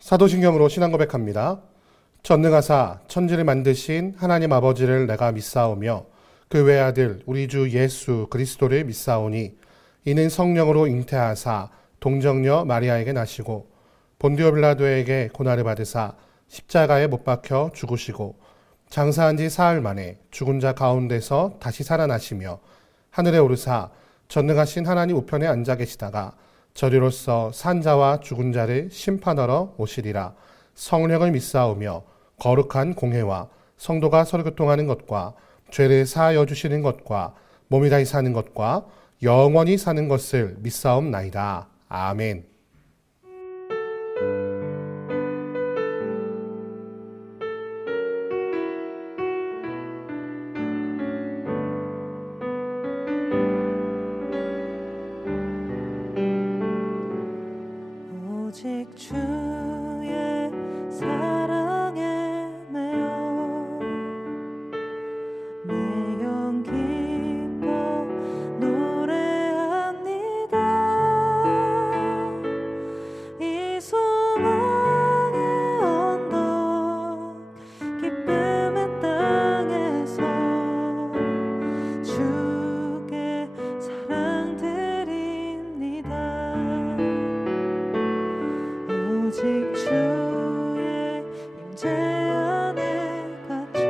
사도신경으로 신앙 고백합니다. 전능하사 천지를 만드신 하나님 아버지를 내가 믿사오며 그 외아들 우리 주 예수 그리스도를 믿사오니 이는 성령으로 잉태하사 동정녀 마리아에게 나시고 본디오 빌라도에게 고난을 받으사 십자가에 못 박혀 죽으시고 장사한 지 사흘 만에 죽은 자 가운데서 다시 살아나시며 하늘에 오르사 전능하신 하나님 우편에 앉아 계시다가 저리로서 산 자와 죽은 자를 심판하러 오시리라. 성령을 믿사오며 거룩한 공회와 성도가 서로 교통하는 것과 죄를 사하여 주시는 것과 몸이 다시 사는 것과 영원히 사는 것을 믿사옵나이다. 아멘. 오직 주의 사랑에 매여 내 영 기뻐 노래합니다. 이 소망의 언덕 기쁨의 땅에서 주께 사랑 드립니다. 오직 주의 임재 안에 갇혀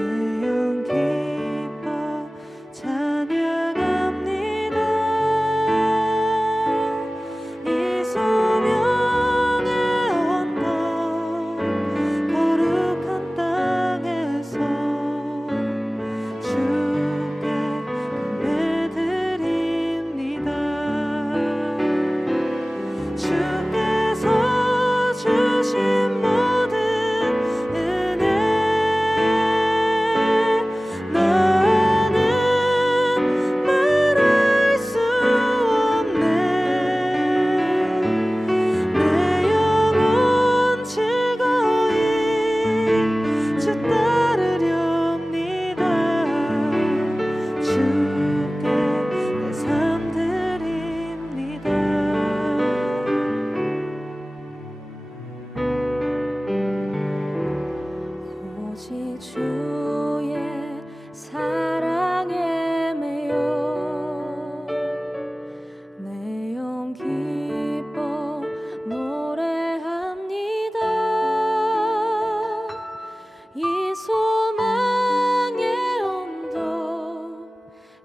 내 영 기뻐 찬양합니다. 이 소명의 언덕 거룩한 땅에서 주께 예배드립니다. 주께서 주신 모든 은혜 나는 말할 수 없네. 내 영혼 즐거이 주 따르렵니다. 주께 내 삶 드립니다. 오직 주의 사랑에 매여 내 영 기뻐 노래합니다. 이 소망의 언덕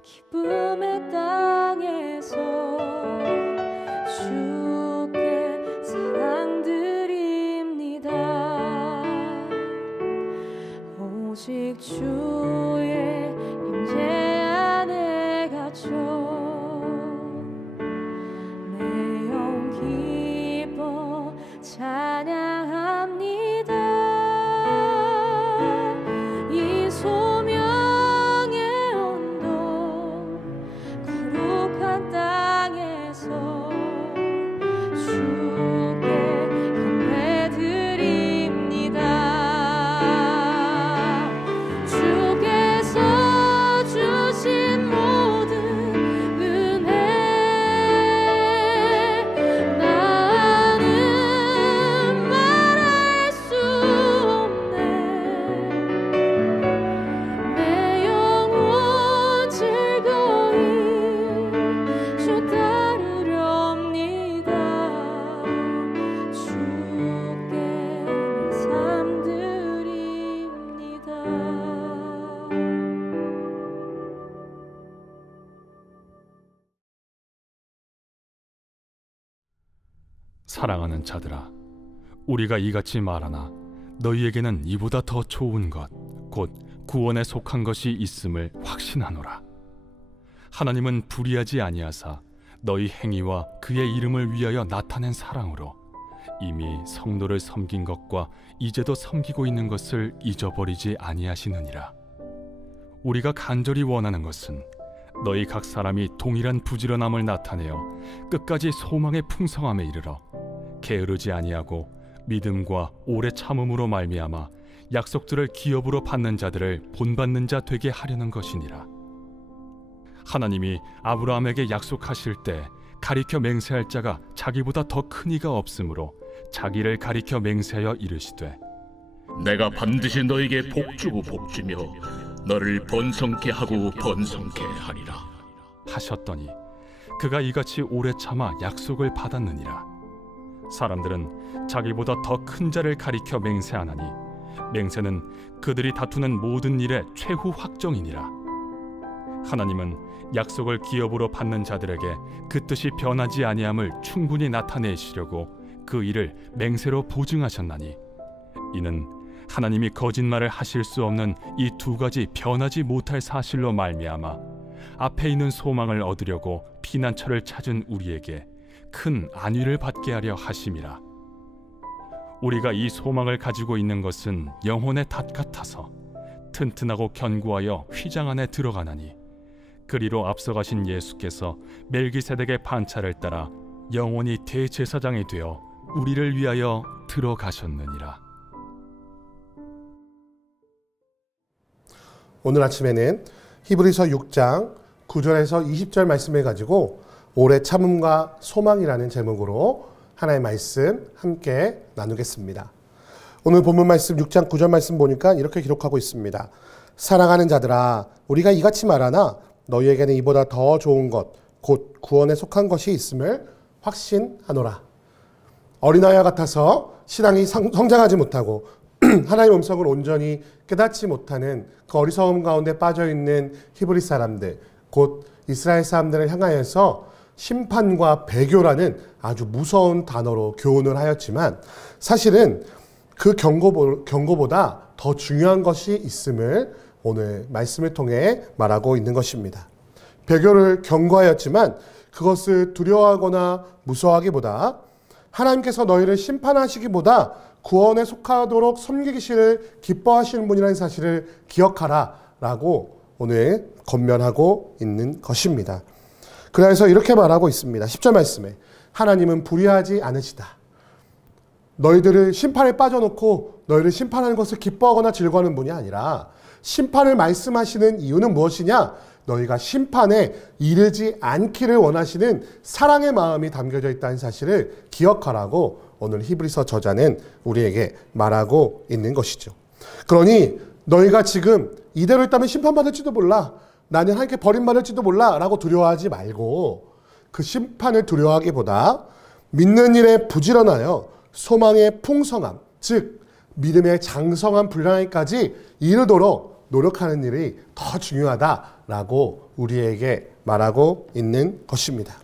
기쁨의 땅에서 주께 사랑 드립니다. 오직 주의 임재 안에 갇혀 내 영 기뻐 찬양합니다. 이 소명의 언덕 거룩한 땅에서 주께 예배드립니다. 주께서 주신 모든 은혜 나는 말할 수 없네. 내 영혼 즐거이 주 따르렵니다. 주께 내 삶 드립니다. 사랑하는 자들아, 우리가 이같이 말하나 너희에게는 이보다 더 좋은 것, 곧 구원에 속한 것이 있음을 확신하노라. 하나님은 불의하지 아니하사 너희 행위와 그의 이름을 위하여 나타낸 사랑으로 이미 성도를 섬긴 것과 이제도 섬기고 있는 것을 잊어버리지 아니하시느니라. 우리가 간절히 원하는 것은 너희 각 사람이 동일한 부지런함을 나타내어 끝까지 소망의 풍성함에 이르러 게으르지 아니하고 믿음과 오래 참음으로 말미암아 약속들을 기업으로 받는 자들을 본받는 자 되게 하려는 것이니라. 하나님이 아브라함에게 약속하실 때 가리켜 맹세할 자가 자기보다 더 큰 이가 없으므로 자기를 가리켜 맹세하여 이르시되 내가 반드시 너에게 복주고 복주며 너를 번성케 하고 번성케 하리라. 하셨더니 그가 이같이 오래 참아 약속을 받았느니라. 사람들은 자기보다 더 큰 자를 가리켜 맹세하나니 맹세는 그들이 다투는 모든 일의 최후 확정이니라. 하나님은 약속을 기업으로 받는 자들에게 그 뜻이 변하지 아니함을 충분히 나타내시려고 그 일을 맹세로 보증하셨나니 이는 하나님이 거짓말을 하실 수 없는 이 두 가지 변하지 못할 사실로 말미암아 앞에 있는 소망을 얻으려고 피난처를 찾은 우리에게 큰 안위를 받게 하려 하심이라. 우리가 이 소망을 가지고 있는 것은 영혼의 닷 같아서 튼튼하고 견고하여 휘장 안에 들어가나니 그리로 앞서가신 예수께서 멜기세덱의 판차를 따라 영원히 대제사장이 되어 우리를 위하여 들어가셨느니라. 오늘 아침에는 히브리서 6장 9절에서 20절 말씀을 가지고 오래 참음과 소망이라는 제목으로 하나의 말씀 함께 나누겠습니다. 오늘 본문 말씀 6장 9절 말씀 보니까 이렇게 기록하고 있습니다. 사랑하는 자들아, 우리가 이같이 말하나 너희에게는 이보다 더 좋은 것, 곧 구원에 속한 것이 있음을 확신하노라. 어린아이와 같아서 신앙이 성장하지 못하고 하나님의 음성을 온전히 깨닫지 못하는 그 어리석음 가운데 빠져있는 히브리 사람들, 곧 이스라엘 사람들을 향하여서 심판과 배교라는 아주 무서운 단어로 교훈을 하였지만 사실은 그 경고보다 더 중요한 것이 있음을 오늘 말씀을 통해 말하고 있는 것입니다. 배교를 경고하였지만 그것을 두려워하거나 무서워하기보다 하나님께서 너희를 심판하시기보다 구원에 속하도록 섬기기를 기뻐하시는 분이라는 사실을 기억하라 라고 오늘 권면하고 있는 것입니다. 그래서 이렇게 말하고 있습니다. 10절 말씀에 하나님은 불의하지 않으시다. 너희들을 심판에 빠져놓고 너희를 심판하는 것을 기뻐하거나 즐거워하는 분이 아니라 심판을 말씀하시는 이유는 무엇이냐? 너희가 심판에 이르지 않기를 원하시는 사랑의 마음이 담겨져 있다는 사실을 기억하라고 오늘 히브리서 저자는 우리에게 말하고 있는 것이죠. 그러니 너희가 지금 이대로 있다면 심판받을지도 몰라, 나는 하나님께 버림받을지도 몰라 라고 두려워하지 말고 그 심판을 두려워하기보다 믿는 일에 부지런하여 소망의 풍성함, 즉 믿음의 장성한 분량에까지 이르도록 노력하는 일이 더 중요하다라고 우리에게 말하고 있는 것입니다.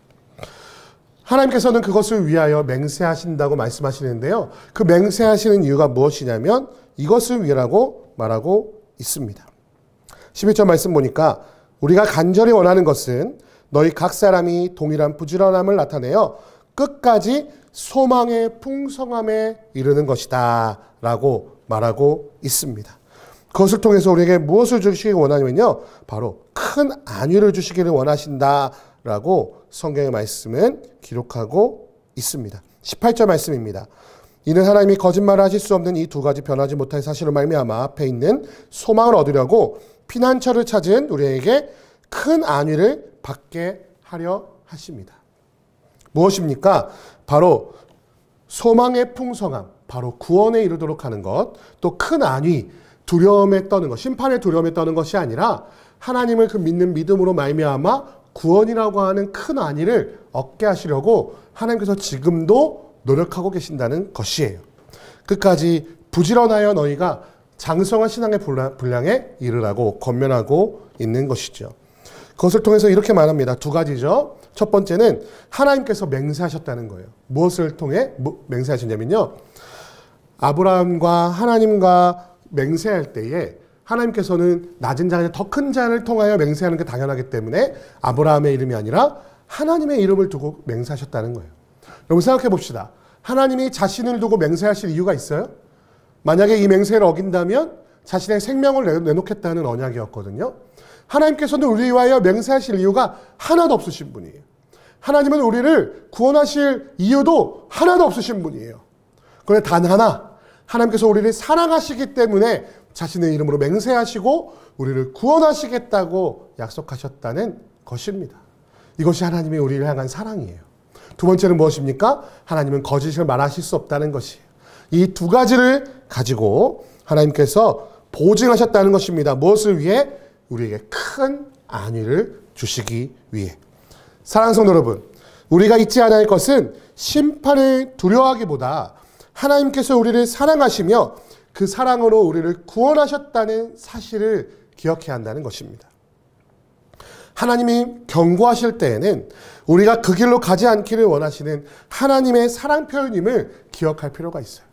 하나님께서는 그것을 위하여 맹세하신다고 말씀하시는데요. 그 맹세하시는 이유가 무엇이냐면 이것을 위하라고 말하고 있습니다. 11절 말씀 보니까 우리가 간절히 원하는 것은 너희 각 사람이 동일한 부지런함을 나타내어 끝까지 소망의 풍성함에 이르는 것이다 라고 말하고 있습니다. 그것을 통해서 우리에게 무엇을 주시기 원하냐면요, 바로 큰 안위를 주시기를 원하신다 라고 성경의 말씀은 기록하고 있습니다. 18절 말씀입니다. 이는 하나님이 거짓말을 하실 수 없는 이 두 가지 변하지 못할 사실로 말미암아 앞에 있는 소망을 얻으려고 피난처를 찾은 우리에게 큰 안위를 받게 하려 하십니다. 무엇입니까? 바로 소망의 풍성함, 바로 구원에 이르도록 하는 것, 또 큰 안위, 두려움에 떠는 것, 심판의 두려움에 떠는 것이 아니라 하나님을 그 믿는 믿음으로 말미암아 구원이라고 하는 큰 안위를 얻게 하시려고 하나님께서 지금도 노력하고 계신다는 것이에요. 끝까지 부지런하여 너희가 장성한 신앙의 분량에 이르라고 권면하고 있는 것이죠. 그것을 통해서 이렇게 말합니다. 두 가지죠. 첫 번째는 하나님께서 맹세하셨다는 거예요. 무엇을 통해 맹세하셨냐면요, 아브라함과 하나님과 맹세할 때에 하나님께서는 낮은 자에 더 큰 자를 통하여 맹세하는 게 당연하기 때문에 아브라함의 이름이 아니라 하나님의 이름을 두고 맹세하셨다는 거예요. 여러분 생각해 봅시다. 하나님이 자신을 두고 맹세하실 이유가 있어요? 만약에 이 맹세를 어긴다면 자신의 생명을 내놓겠다는 언약이었거든요. 하나님께서는 우리 위하여 맹세하실 이유가 하나도 없으신 분이에요. 하나님은 우리를 구원하실 이유도 하나도 없으신 분이에요. 그런데 단 하나, 하나님께서 우리를 사랑하시기 때문에 자신의 이름으로 맹세하시고 우리를 구원하시겠다고 약속하셨다는 것입니다. 이것이 하나님의 우리를 향한 사랑이에요. 두 번째는 무엇입니까? 하나님은 거짓을 말하실 수 없다는 것이에요. 이 두 가지를 가지고 하나님께서 보증하셨다는 것입니다. 무엇을 위해? 우리에게 큰 안위를 주시기 위해. 사랑하는 성도 여러분, 우리가 잊지 않아야 할 것은 심판을 두려워하기보다 하나님께서 우리를 사랑하시며 그 사랑으로 우리를 구원하셨다는 사실을 기억해야 한다는 것입니다. 하나님이 경고하실 때에는 우리가 그 길로 가지 않기를 원하시는 하나님의 사랑 표현임을 기억할 필요가 있어요.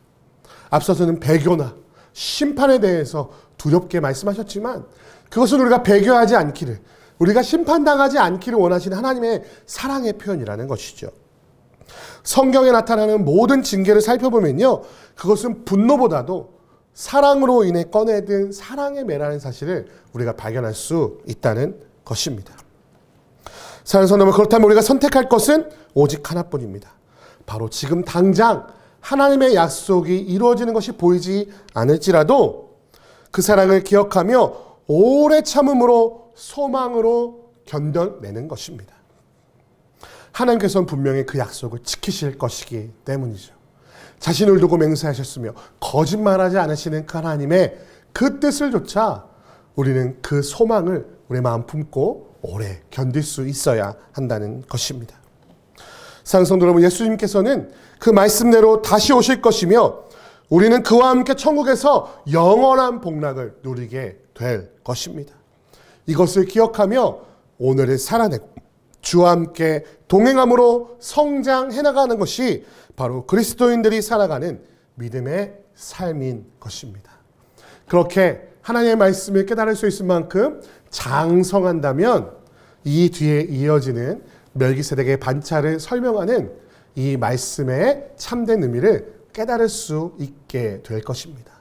앞서서는 배교나 심판에 대해서 두렵게 말씀하셨지만 그것은 우리가 배교하지 않기를, 우리가 심판당하지 않기를 원하시는 하나님의 사랑의 표현이라는 것이죠. 성경에 나타나는 모든 징계를 살펴보면요, 그것은 분노보다도 사랑으로 인해 꺼내든 사랑의 매라는 사실을 우리가 발견할 수 있다는 것입니다. 사랑하는 성도 여러분, 그렇다면 우리가 선택할 것은 오직 하나뿐입니다. 바로 지금 당장 하나님의 약속이 이루어지는 것이 보이지 않을지라도 그 사랑을 기억하며 오래 참음으로 소망으로 견뎌내는 것입니다. 하나님께서는 분명히 그 약속을 지키실 것이기 때문이죠. 자신을 두고 맹세하셨으며 거짓말하지 않으시는 그 하나님의 그 뜻을 조차 우리는 그 소망을 우리 마음 품고 오래 견딜 수 있어야 한다는 것입니다. 사랑하는 성도 여러분, 예수님께서는 그 말씀대로 다시 오실 것이며 우리는 그와 함께 천국에서 영원한 복락을 누리게 될 것입니다. 이것을 기억하며 오늘을 살아내고 주와 함께 동행함으로 성장해 나가는 것이 바로 그리스도인들이 살아가는 믿음의 삶인 것입니다. 그렇게 하나님의 말씀을 깨달을 수 있을 만큼 장성한다면 이 뒤에 이어지는 멜기세덱의 반차를 설명하는 이 말씀의 참된 의미를 깨달을 수 있게 될 것입니다.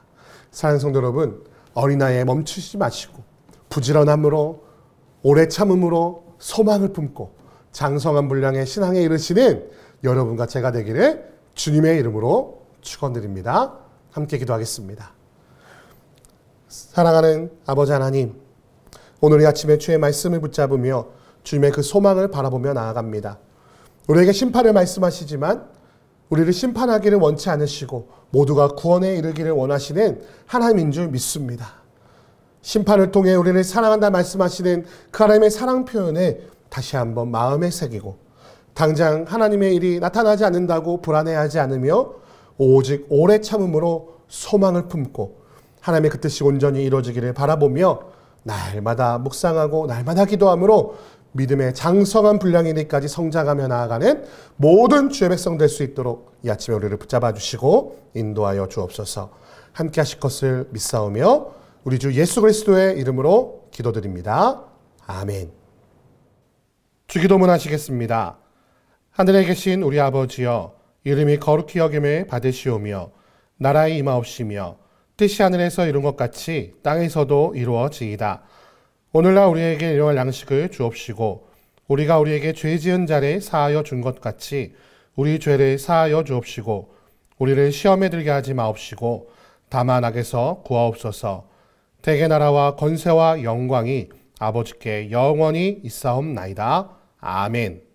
사랑하는 성도 여러분, 어린아이에 멈추지 마시고 부지런함으로 오래 참음으로 소망을 품고 장성한 분량의 신앙에 이르시는 여러분과 제가 되기를 주님의 이름으로 축원드립니다. 함께 기도하겠습니다. 사랑하는 아버지 하나님, 오늘 이 아침에 주의 말씀을 붙잡으며 주님의 그 소망을 바라보며 나아갑니다. 우리에게 심판을 말씀하시지만 우리를 심판하기를 원치 않으시고 모두가 구원에 이르기를 원하시는 하나님인 줄 믿습니다. 심판을 통해 우리를 사랑한다 말씀하시는 그 하나님의 사랑 표현에 다시 한번 마음에 새기고 당장 하나님의 일이 나타나지 않는다고 불안해하지 않으며 오직 오래 참음으로 소망을 품고 하나님의 그 뜻이 온전히 이루어지기를 바라보며 날마다 묵상하고 날마다 기도함으로 믿음의 장성한 분량이 되기까지 성장하며 나아가는 모든 주의 백성 될 수 있도록 이 아침에 우리를 붙잡아 주시고 인도하여 주옵소서. 함께 하실 것을 믿사오며 우리 주 예수 그리스도의 이름으로 기도드립니다. 아멘. 주기도문 하시겠습니다. 하늘에 계신 우리 아버지여, 이름이 거룩히 여김을 받으시오며 나라의 임하옵시며 뜻이 하늘에서 이룬 것 같이 땅에서도 이루어지이다. 오늘날 우리에게 일용할 양식을 주옵시고 우리가 우리에게 죄 지은 자를 사하여 준 것 같이 우리 죄를 사하여 주옵시고 우리를 시험에 들게 하지 마옵시고 다만 악에서 구하옵소서. 대개 나라와 권세와 영광이 아버지께 영원히 있사옵나이다. 아멘.